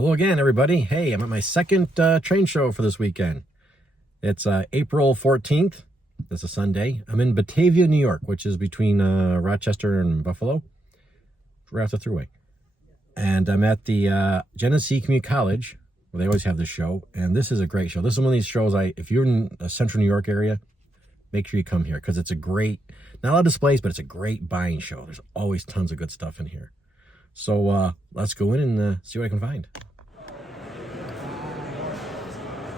Hello again, everybody. Hey, I'm at my second train show for this weekend. It's April 14th. This is Sunday. I'm in Batavia, New York, which is between Rochester and Buffalo, right off the thruway. And I'm at the Genesee Community College, where they always have this show. And this is a great show. This is one of these shows, if you're in the central New York area, make sure you come here because it's a great, not a lot of displays, but it's a great buying show. There's always tons of good stuff in here. So let's go in and see what I can find.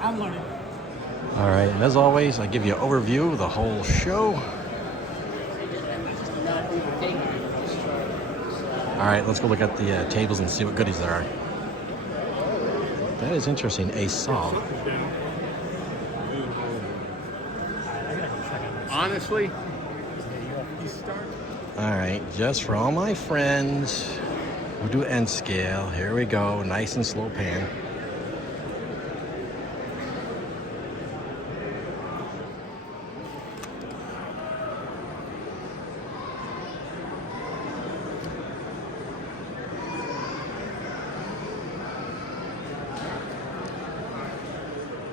I'm learning. All right, and as always, I give you an overview of the whole show. All right, let's go look at the tables and see what goodies there are. That is interesting, a saw. Honestly, All right, just for all my friends who do end scale, here we go, nice and slow pan.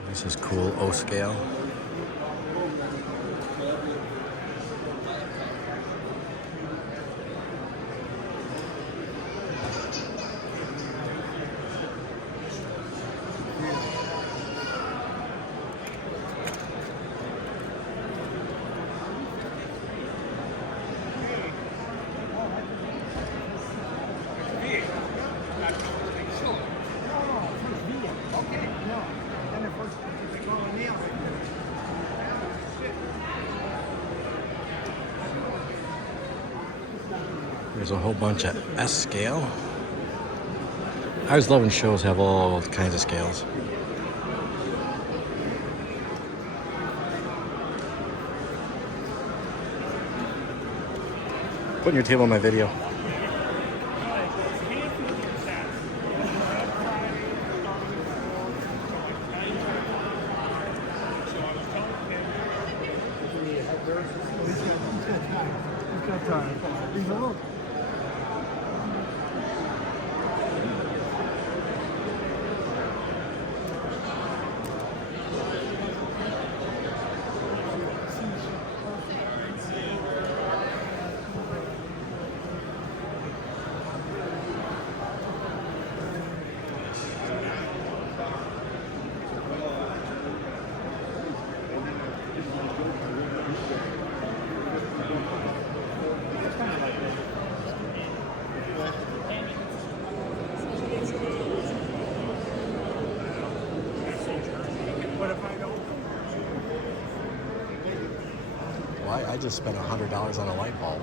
This is cool, O scale. There's a whole bunch of S scale. I was loving shows have all kinds of scales. Putting your table on my video. Why? I just spent $100 on a light bulb.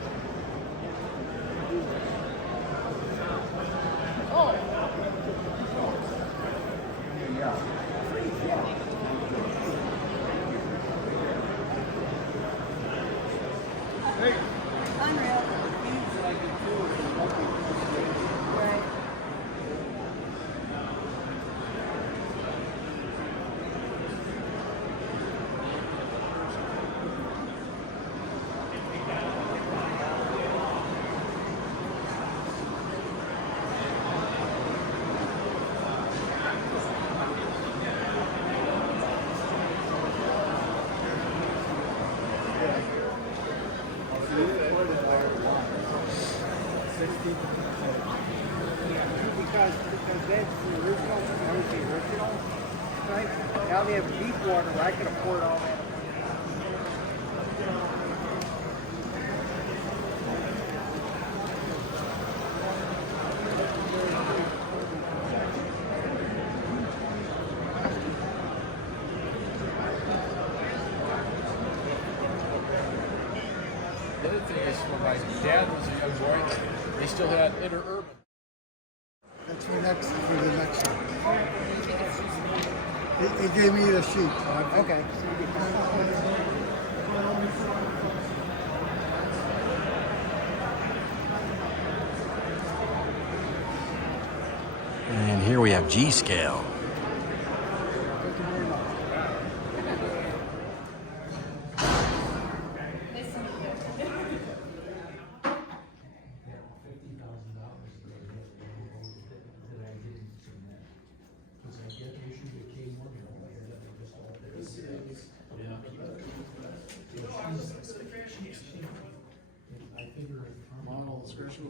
Because that's the original, that was the original, right? Now they have deep water where I can afford all that. the other thing is when my dad was a young boy, they still had interurban. That's for the next one. He gave me the sheet. Okay. And here we have G scale.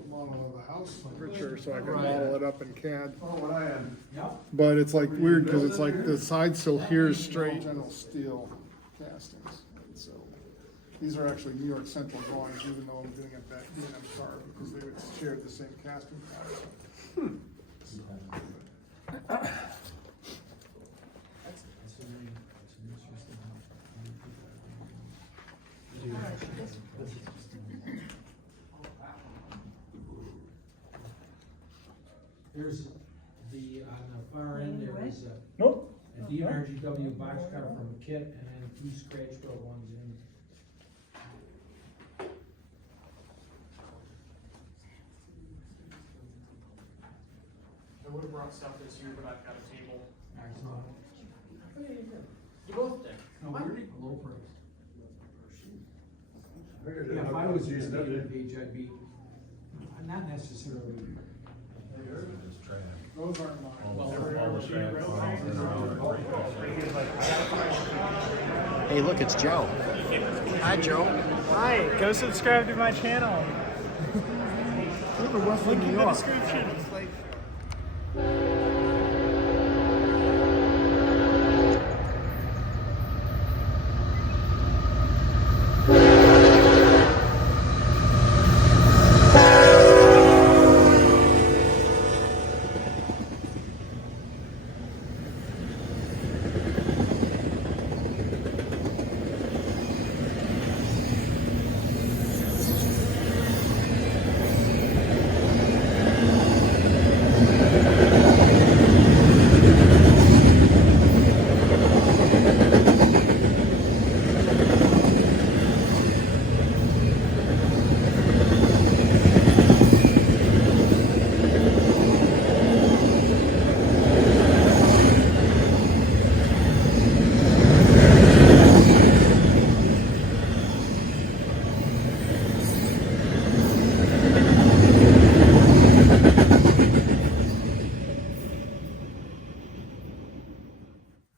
model of the house. Picture so I can model it up in CAD. Oh, what I had. But it's like weird because it's like the side sill here is straight. General steel castings. So these are actually New York Central drawings, even though I'm doing a B&M car because they would share the same casting power. There's the, on the far end, there is Nope. a DRGW boxcar from Kit, and then 2 scratch built ones in. I would have brought stuff this year, but I've got a table. Excellent. You both did. No, really low price. Yeah, if I was using that page, I'd be, not necessarily. Those aren't mine. Hey, look, it's Joe. Hi, Joe. Hi, go subscribe to my channel. Look at Westwood, Link New in the York. description.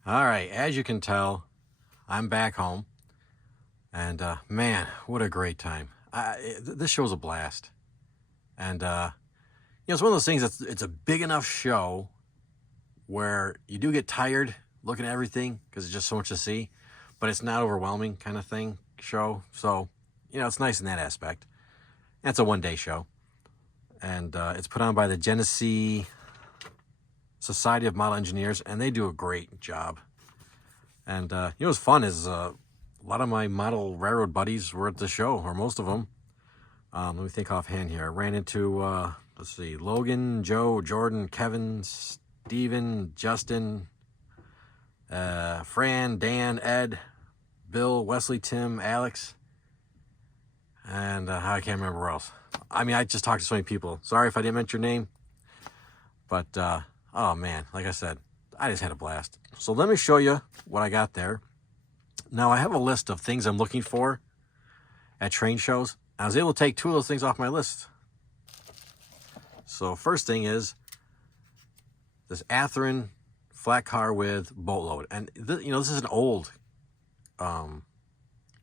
All right, as you can tell, I'm back home, and man, what a great time! This show's a blast, and it's one of those things that's it's a big enough show where you do get tired looking at everything because it's just so much to see, but it's not overwhelming kind of thing show. So it's nice in that aspect. And it's a one-day show, and it's put on by the Genesee Society of Model Engineers, and they do a great job. And what's fun is a lot of my model railroad buddies were at the show, or most of them. Let me think offhand here. I ran into let's see, Logan, Joe, Jordan, Kevin, Steven, Justin, Fran, Dan, Ed, Bill, Wesley, Tim, Alex, and I can't remember where else. I mean, I just talked to so many people. Sorry if I didn't mention your name, but oh man, like I said, I just had a blast. So let me show you what I got there. Now I have a list of things I'm looking for at train shows. I was able to take 2 of those things off my list. So first thing is this Athearn flat car with boat load. And this is an old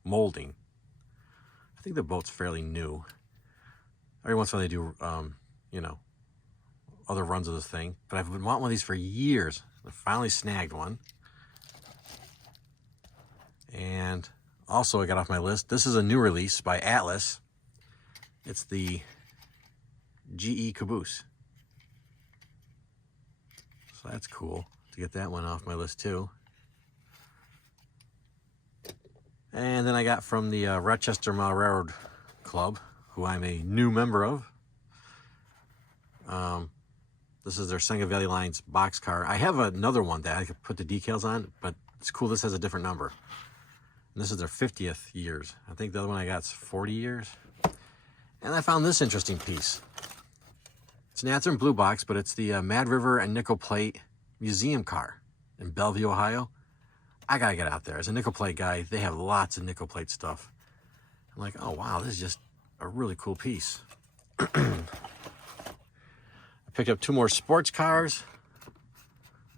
molding. I think the boat's fairly new. Every once in a while they do, other runs of this thing. But I've been wanting one of these for years. I finally snagged one. And also I got off my list, this is a new release by Atlas. It's the GE Caboose. So that's cool to get that one off my list too. And then I got from the Rochester Mile Railroad Club, who I'm a new member of. This is their Sangha Valley Lines boxcar. I have another one that I could put the decals on, but it's cool. This has a different number. And this is their 50th years. I think the other one I got is 40 years. And I found this interesting piece. It's an Athearn blue box, but it's the Mad River and Nickel Plate museum car in Bellevue, Ohio. I gotta get out there. As a nickel plate guy, they have lots of nickel plate stuff. I'm like, oh wow, this is just a really cool piece. Picked up 2 more sports cars,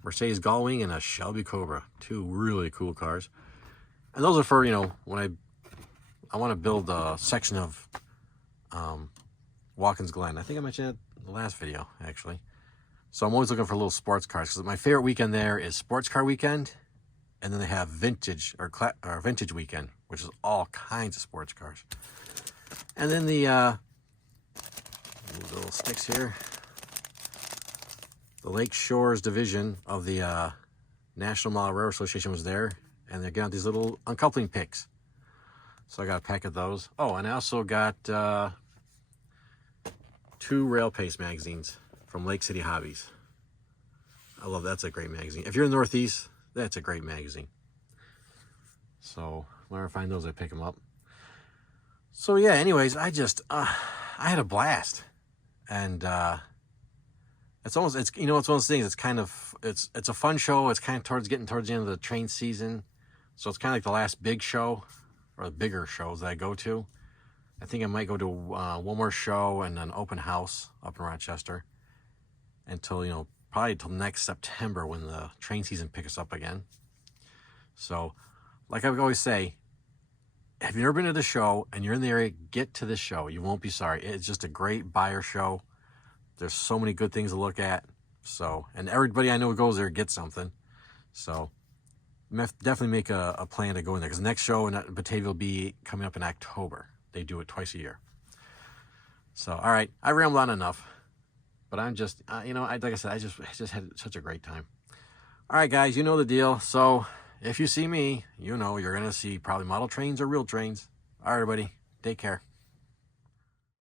Mercedes Gullwing and a Shelby Cobra. 2 really cool cars. And those are for, when I want to build a section of Watkins Glen. I think I mentioned it in the last video, actually. So I'm always looking for little sports cars, because my favorite weekend there is sports car weekend, and then they have vintage or vintage weekend, which is all kinds of sports cars. And then the little sticks here, the Lake Shores division of the National Mile Railroad Association was there, and they got these little uncoupling picks. So I got a pack of those. Oh, and I also got 2 Rail Pace magazines from Lake City Hobbies. I love that. That's a great magazine. If you're in the Northeast, that's a great magazine. So whenever I find those, I pick them up. So yeah, anyways, I had a blast. And it's one of those things, it's a fun show. It's kind of getting towards the end of the train season. So it's kind of like the last big show, or the bigger shows that I go to. I think I might go to one more show and an open house up in Rochester until, probably until next September when the train season picks up again. So, like I would always say, if you've never been to the show and you're in the area, get to this show. You won't be sorry. It's just a great buyer show. There's so many good things to look at. So, and everybody I know who goes there gets something. So, definitely make a plan to go in there, because the next show in Batavia will be coming up in October. They do it twice a year. So, all right, I rambled on enough, but I'm just, like I said, I just had such a great time. All right, guys, you know the deal. So if you see me, you're going to see probably model trains or real trains. All right, everybody, take care.